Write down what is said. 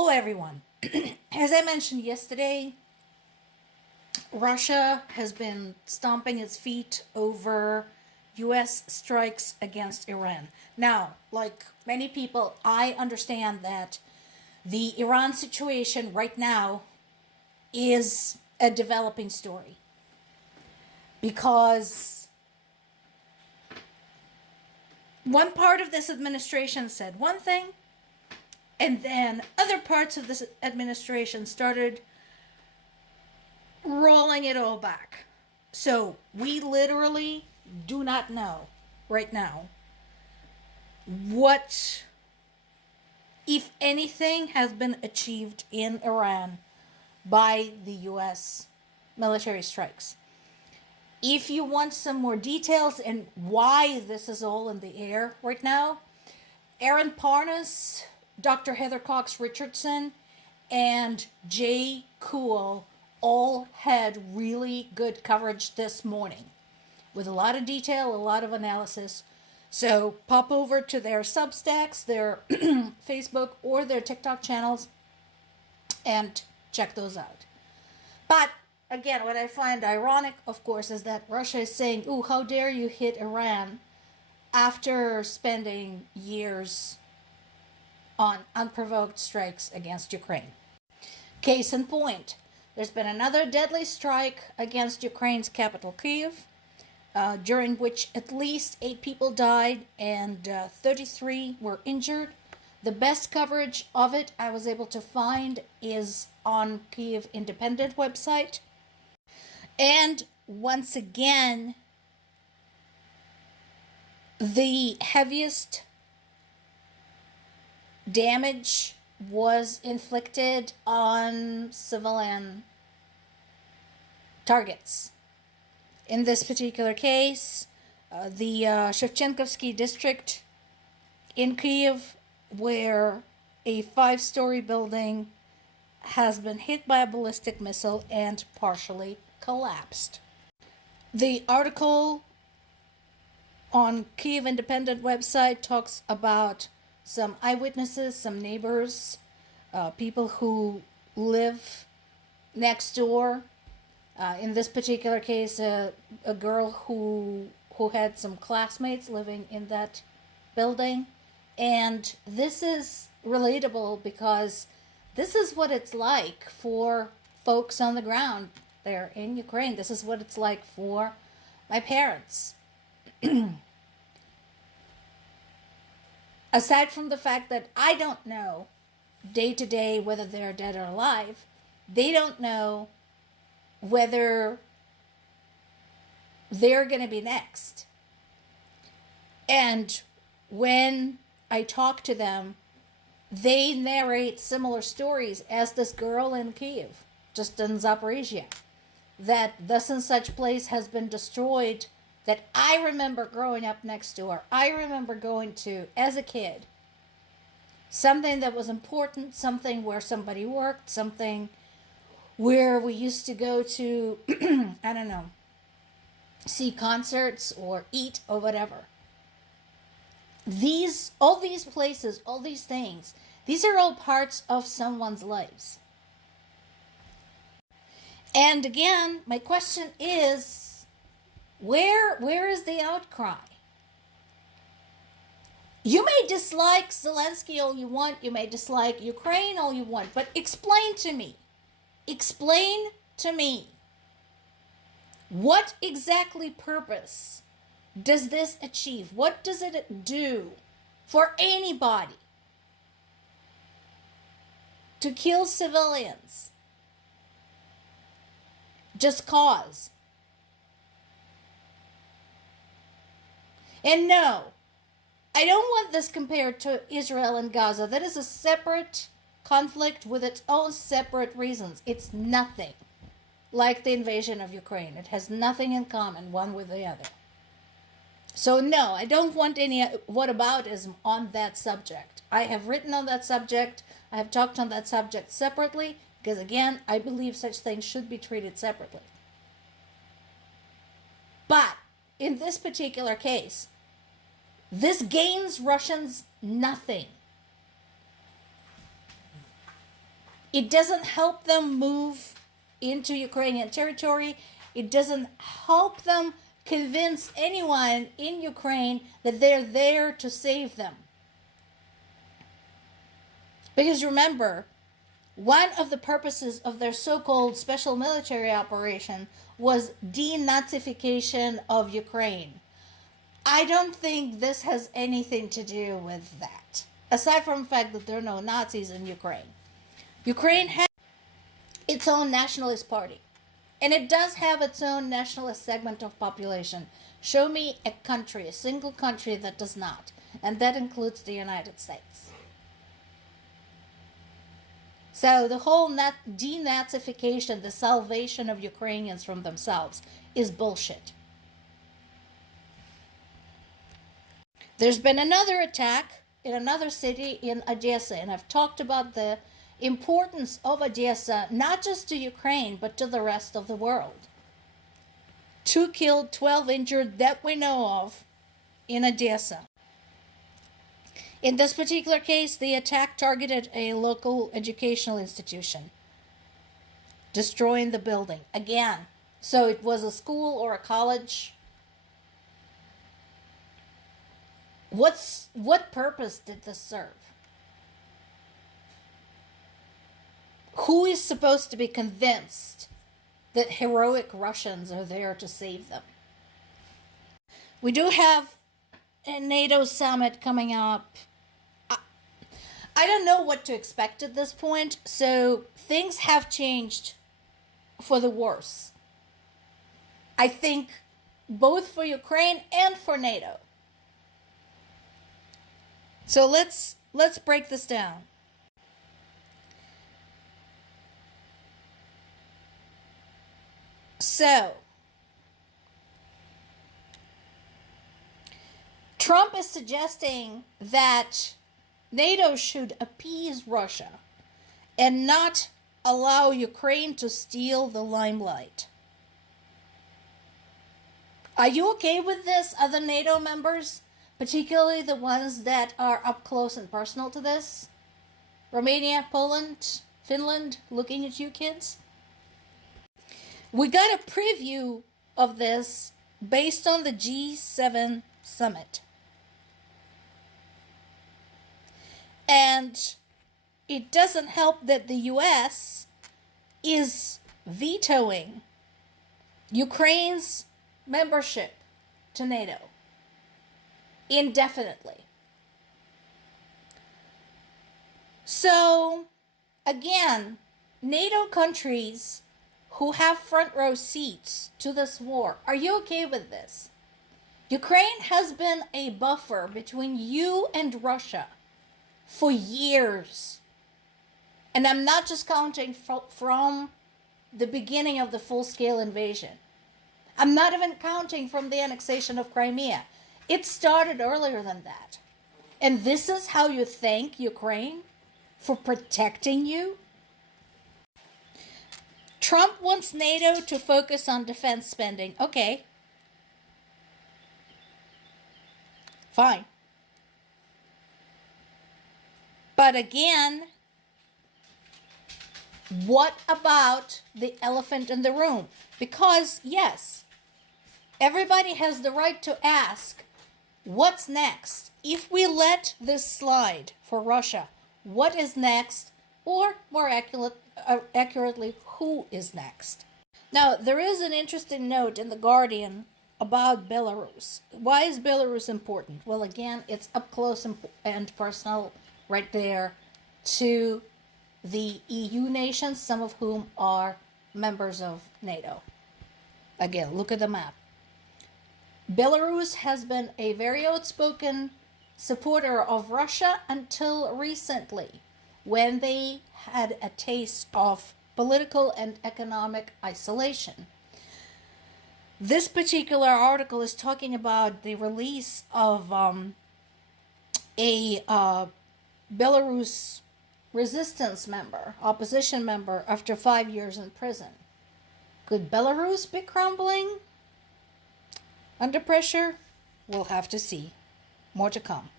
Hello, everyone. As I mentioned yesterday, Russia has been stomping its feet over US strikes against Iran. Now, like many people, I understand that the Iran situation right now is a developing story because one part of this administration said one thing, and then other parts of this administration started rolling it all back. So we literally do not know right now what, if anything, has been achieved in Iran by the US military strikes. If you want some more details and why this is all in the air right now, Aaron Parnas, Dr. Heather Cox Richardson, and Jay Cool all had really good coverage this morning with a lot of detail, a lot of analysis. So pop over to their Substacks, their Facebook, or their TikTok channels and check those out. But again, what I find ironic, of course, is that Russia is saying, "Ooh, how dare you hit Iran," after spending years on unprovoked strikes against Ukraine. Case in point, there's been another deadly strike against Ukraine's capital, Kyiv, during which at least 8 people died and 33 were injured. The best coverage of it I was able to find is on Kyiv Independent website. And once again, the heaviest damage was inflicted on civilian targets. In this particular case, the Shevchenkovsky district in Kyiv, where a 5-story building has been hit by a ballistic missile and partially collapsed. The article on Kyiv Independent website talks about some eyewitnesses, some neighbors, people who live next door. In this particular case, a girl who had some classmates living in that building. And this is relatable because this is what it's like for folks on the ground there in Ukraine. This is what it's like for my parents. Aside from the fact that I don't know day to day whether they're dead or alive, they don't know whether they're going to be next. And when I talk to them, they narrate similar stories as this girl in Kyiv, just in Zaporizhia, that thus and such place has been destroyed that I remember growing up next door. I remember going to as a kid. Something that was important, something where somebody worked, something where we used to go to, I don't know, see concerts or eat or whatever. All these places, all these things, these are all parts of someone's lives. And again, my question is, where is the outcry? You may dislike Zelensky all you want, you may dislike Ukraine all you want, but explain to me, what exactly purpose does this achieve? What does it do for anybody to kill civilians? Just cause. And no, I don't want this compared to Israel and Gaza. That is a separate conflict with its own separate reasons. It's nothing like the invasion of Ukraine. It has nothing in common one with the other. So no, I don't want any whataboutism on that subject. I have written on that subject. I have talked on that subject separately because, again, I believe such things should be treated separately. But in this particular case, this gains Russians nothing. It doesn't help them move into Ukrainian territory. It doesn't help them convince anyone in Ukraine that they're there to save them. Because remember, one of the purposes of their so-called special military operation was denazification of Ukraine. I don't think this has anything to do with that. Aside from the fact that there are no Nazis in Ukraine. Ukraine has its own nationalist party. And it does have its own nationalist segment of population. Show me a country, a single country that does not. And that includes the United States. So the whole denazification, the salvation of Ukrainians from themselves, is bullshit. There's been another attack in another city in Odessa, and I've talked about the importance of Odessa, not just to Ukraine, but to the rest of the world. 2 killed, 12 injured, that we know of, in Odessa. In this particular case, the attack targeted a local educational institution, destroying the building. Again, so it was a school or a college. What purpose did this serve? Who is supposed to be convinced that heroic Russians are there to save them? We do have a NATO summit coming up. I don't know what to expect at this point, so things have changed for the worse. I think both for Ukraine and for NATO. So let's break this down. So, Trump is suggesting that NATO should appease Russia and not allow Ukraine to steal the limelight. Are you okay with this, other NATO members? Particularly the ones that are up close and personal to this? Romania, Poland, Finland, looking at you kids? We got a preview of this based on the G7 summit. And it doesn't help that the US is vetoing Ukraine's membership to NATO indefinitely. So, again, NATO countries who have front row seats to this war, are you okay with this? Ukraine has been a buffer between you and Russia for years. And I'm not just counting from the beginning of the full-scale invasion. I'm not even counting from the annexation of Crimea. It started earlier than that. And this is how you thank Ukraine for protecting you? Trump wants NATO to focus on defense spending. Okay. Fine. But again, what about the elephant in the room? Because, yes, everybody has the right to ask, what's next? If we let this slide for Russia, what is next? Or, more accurately, who is next? Now, there is an interesting note in The Guardian about Belarus. Why is Belarus important? Well, again, it's up close and personal right there to the EU nations, some of whom are members of NATO. Again, look at the map. Belarus has been a very outspoken supporter of Russia until recently, when they had a taste of political and economic isolation. This particular article is talking about the release of a Belarus resistance member, opposition member, after 5 years in prison. Could Belarus be crumbling under pressure? We'll have to see. More to come.